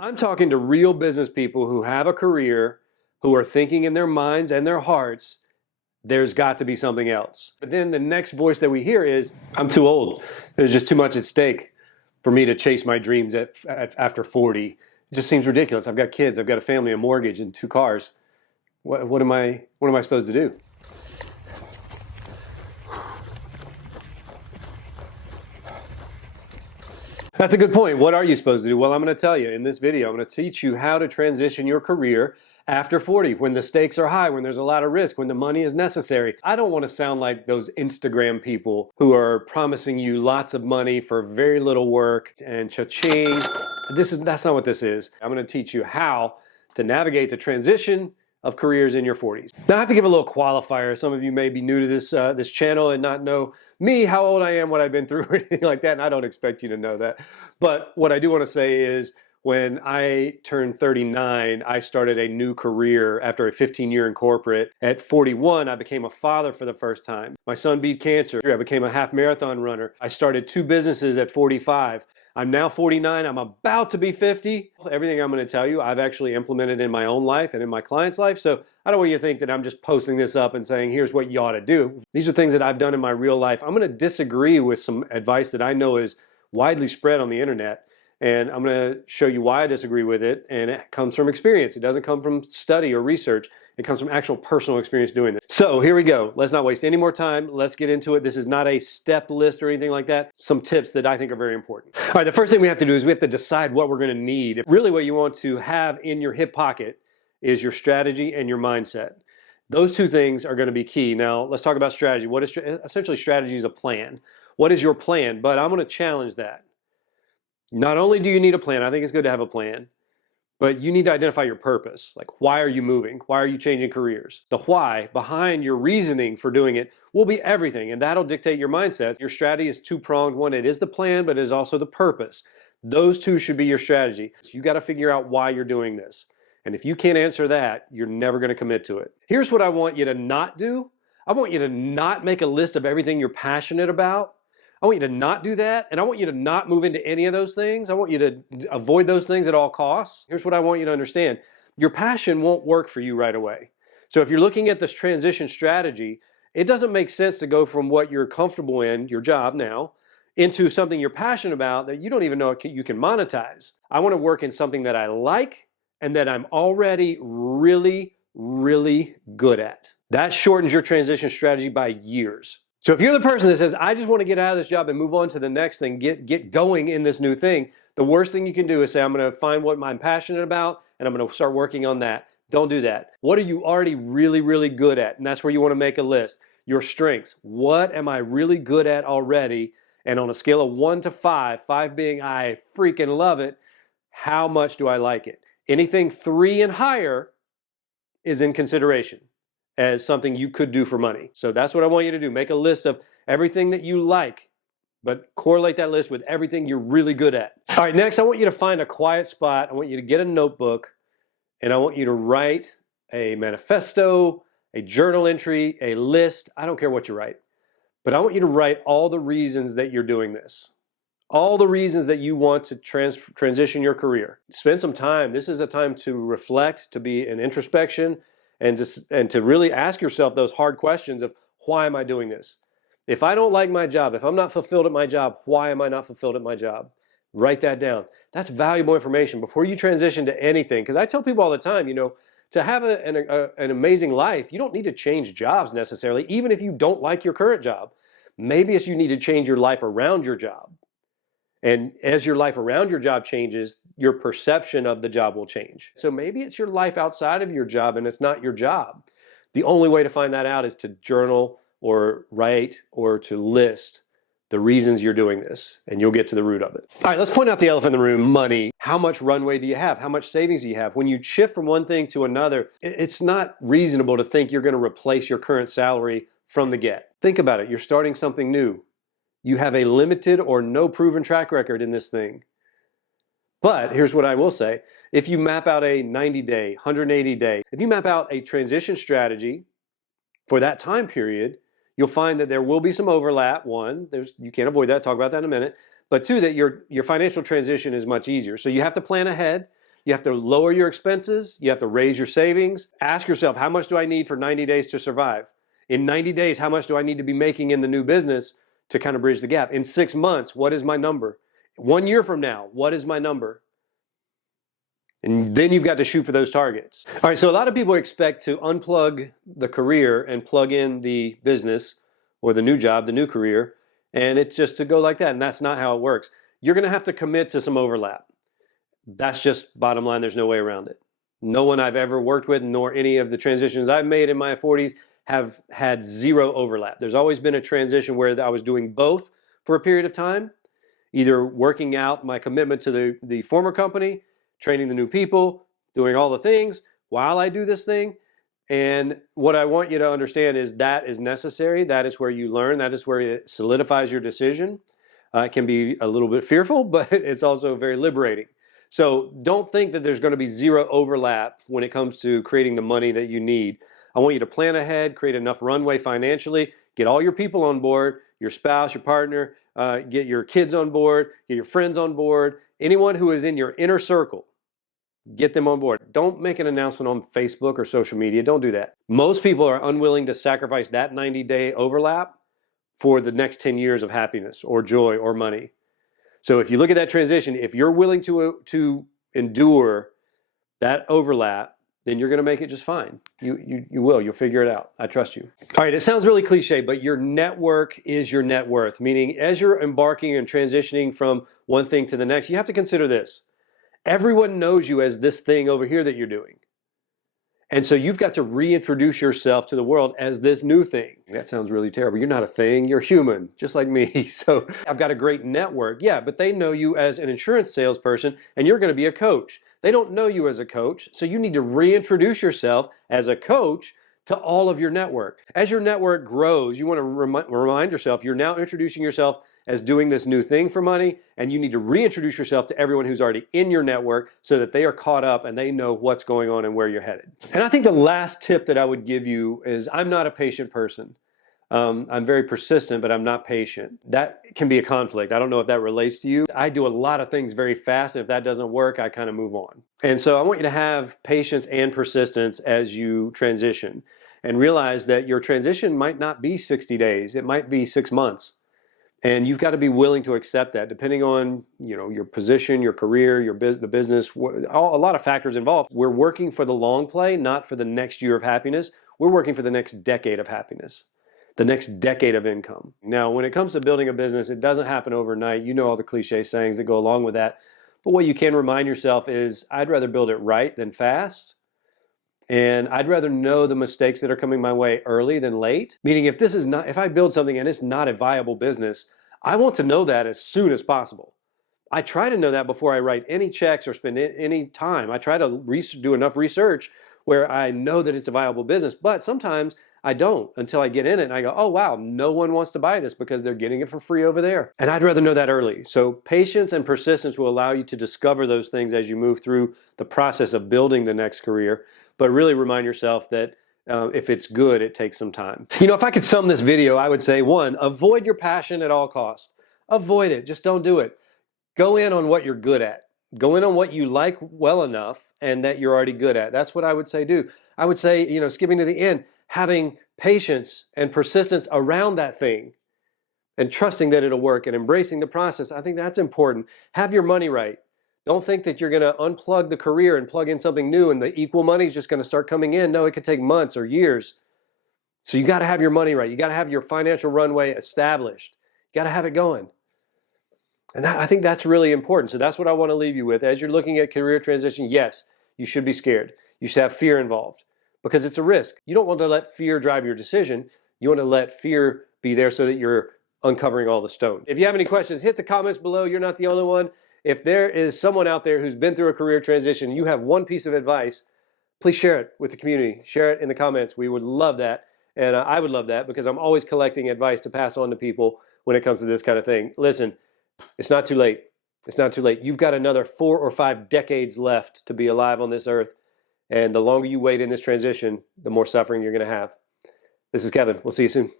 I'm talking to real business people who have a career, who are thinking in their minds and their hearts, there's got to be something else. But then the next voice that we hear is, I'm too old. There's just too much at stake for me to chase my dreams after 40. It just seems ridiculous. I've got kids, I've got a family, a mortgage, and 2 cars. What am I supposed to do? That's a good point. What are you supposed to do? Well, I'm going to tell you in this video. I'm going to teach you how to transition your career after 40, when the stakes are high, when there's a lot of risk, when the money is necessary. I don't want to sound like those Instagram people who are promising you lots of money for very little work and cha-ching. That's not what this is. I'm going to teach you how to navigate the transition of careers in your 40s. Now I have to give a little qualifier. Some of you may be new to this channel and not know me, how old I am, what I've been through, or anything like that, and I don't expect you to know that. But what I do want to say is, when I turned 39, I started a new career after a 15-year in corporate. At 41, I became a father for the first time. My son beat cancer. I became a half marathon runner. I started 2 businesses at 45. I'm now 49. I'm about to be 50. Everything I'm going to tell you, I've actually implemented in my own life and in my client's life. So I don't want you to think that I'm just posting this up and saying, here's what you ought to do. These are things that I've done in my real life. I'm going to disagree with some advice that I know is widely spread on the internet. And I'm going to show you why I disagree with it. And it comes from experience. It doesn't come from study or research. It comes from actual personal experience doing this. So here we go. Let's not waste any more time. Let's get into it. This is not a step list or anything like that. Some tips that I think are very important. All right, the first thing we have to do is we have to decide what we're going to need. Really what you want to have in your hip pocket is your strategy and your mindset. Those 2 things are going to be key. Now, let's talk about strategy. What is essentially strategy is a plan. What is your plan? But I'm going to challenge that. Not only do you need a plan, I think it's good to have a plan, but you need to identify your purpose. Like, why are you moving? Why are you changing careers? The why behind your reasoning for doing it will be everything, and that'll dictate your mindset. Your strategy is 2-pronged. One, it is the plan, but it is also the purpose. Those 2 should be your strategy. So you got to figure out why you're doing this. And if you can't answer that, you're never going to commit to it. Here's what I want you to not do. I want you to not make a list of everything you're passionate about. I want you to not do that, and I want you to not move into any of those things. I want you to avoid those things at all costs. Here's what I want you to understand. Your passion won't work for you right away. So if you're looking at this transition strategy, it doesn't make sense to go from what you're comfortable in, your job now, into something you're passionate about that you don't even know you can monetize. I want to work in something that I like and that I'm already really, really good at. That shortens your transition strategy by years. So if you're the person that says, I just want to get out of this job and move on to the next thing, get going in this new thing, the worst thing you can do is say, I'm going to find what I'm passionate about and I'm going to start working on that. Don't do that. What are you already really, really good at? And that's where you want to make a list. Your strengths. What am I really good at already? And on a scale of 1 to 5, 5 being I freaking love it, how much do I like it? Anything 3 and higher is in consideration as something you could do for money. So that's what I want you to do. Make a list of everything that you like, but correlate that list with everything you're really good at. All right, next I want you to find a quiet spot. I want you to get a notebook, and I want you to write a manifesto, a journal entry, a list. I don't care what you write, but I want you to write all the reasons that you're doing this. All the reasons that you want to transition your career. Spend some time. This is a time to reflect, to be in introspection, and to really ask yourself those hard questions of, why am I doing this? If I don't like my job, if I'm not fulfilled at my job, why am I not fulfilled at my job? Write that down. That's valuable information before you transition to anything. Because I tell people all the time, to have an amazing life, you don't need to change jobs necessarily, even if you don't like your current job. Maybe it's you need to change your life around your job. And as your life around your job changes, your perception of the job will change. So maybe it's your life outside of your job and it's not your job. The only way to find that out is to journal or write or to list the reasons you're doing this, and you'll get to the root of it. All right, let's point out the elephant in the room, money. How much runway do you have? How much savings do you have? When you shift from one thing to another, it's not reasonable to think you're going to replace your current salary from the get. Think about it. You're starting something new. You have a limited or no proven track record in this thing. But here's what I will say. If you map out a 90-day, 180-day, if you map out a transition strategy for that time period, you'll find that there will be some overlap. One, you can't avoid that. Talk about that in a minute. But two, that your financial transition is much easier. So you have to plan ahead. You have to lower your expenses. You have to raise your savings. Ask yourself, how much do I need for 90 days to survive? In 90 days, how much do I need to be making in the new business to kind of bridge the gap? In 6 months, what is my number? 1 year from now, what is my number? And then you've got to shoot for those targets. All right, so a lot of people expect to unplug the career and plug in the business or the new job, the new career, and it's just to go like that, and that's not how it works. You're gonna have to commit to some overlap. That's just bottom line, there's no way around it. No one I've ever worked with, nor any of the transitions I've made in my 40s have had zero overlap. There's always been a transition where I was doing both for a period of time, either working out my commitment to the former company, training the new people, doing all the things while I do this thing. And what I want you to understand is that is necessary. That is where you learn. That is where it solidifies your decision. It can be a little bit fearful, but it's also very liberating. So don't think that there's going to be zero overlap when it comes to creating the money that you need. I want you to plan ahead, create enough runway financially, get all your people on board, your spouse, your partner, get your kids on board, get your friends on board, anyone who is in your inner circle. Get them on board. Don't make an announcement on Facebook or social media. Don't do that. Most people are unwilling to sacrifice that 90-day overlap for the next 10 years of happiness or joy or money. So if you look at that transition, if you're willing to endure that overlap, then you're going to make it just fine. You will. You'll figure it out. I trust you. All right, it sounds really cliche, but your network is your net worth, meaning as you're embarking and transitioning from one thing to the next, you have to consider this. Everyone knows you as this thing over here that you're doing. And so you've got to reintroduce yourself to the world as this new thing. That sounds really terrible. You're not a thing, you're human, just like me. So I've got a great network. Yeah, but they know you as an insurance salesperson and you're going to be a coach. They don't know you as a coach. So you need to reintroduce yourself as a coach to all of your network. As your network grows, you want to remind yourself you're now introducing yourself as doing this new thing for money, and you need to reintroduce yourself to everyone who's already in your network so that they are caught up and they know what's going on and where you're headed. And I think the last tip that I would give you is I'm not a patient person. I'm very persistent, but I'm not patient. That can be a conflict. I don't know if that relates to you. I do a lot of things very fast, and if that doesn't work, I kind of move on. And so I want you to have patience and persistence as you transition and realize that your transition might not be 60 days. It might be 6 months. And you've got to be willing to accept that, depending on your position, your career, the business, a lot of factors involved. We're working for the long play, not for the next year of happiness. We're working for the next decade of happiness, the next decade of income. Now, when it comes to building a business, it doesn't happen overnight. You know all the cliche sayings that go along with that. But what you can remind yourself is, I'd rather build it right than fast. And I'd rather know the mistakes that are coming my way early than late. Meaning if I build something and it's not a viable business, I want to know that as soon as possible. I try to know that before I write any checks or spend any time. I try to do enough research where I know that it's a viable business, but sometimes I don't until I get in it and I go, oh wow, no one wants to buy this because they're getting it for free over there. And I'd rather know that early. So patience and persistence will allow you to discover those things as you move through the process of building the next career. But really remind yourself that if it's good, it takes some time. If I could sum this video, I would say, 1, avoid your passion at all costs. Avoid it. Just don't do it. Go in on what you're good at. Go in on what you like well enough and that you're already good at. That's what I would say do. I would say, skipping to the end, having patience and persistence around that thing and trusting that it'll work and embracing the process. I think that's important. Have your money right. Don't think that you're going to unplug the career and plug in something new and the equal money is just going to start coming in. No, it could take months or years. So you got to have your money right. You got to have your financial runway established. You got to have it going. And I think that's really important. So that's what I want to leave you with. As you're looking at career transition, yes, you should be scared. You should have fear involved because it's a risk. You don't want to let fear drive your decision. You want to let fear be there so that you're uncovering all the stones. If you have any questions, hit the comments below. You're not the only one. If there is someone out there who's been through a career transition, you have one piece of advice, please share it with the community. Share it in the comments. We would love that. And I would love that because I'm always collecting advice to pass on to people when it comes to this kind of thing. Listen, it's not too late. It's not too late. You've got another 4 or 5 decades left to be alive on this earth. And the longer you wait in this transition, the more suffering you're going to have. This is Kevin. We'll see you soon.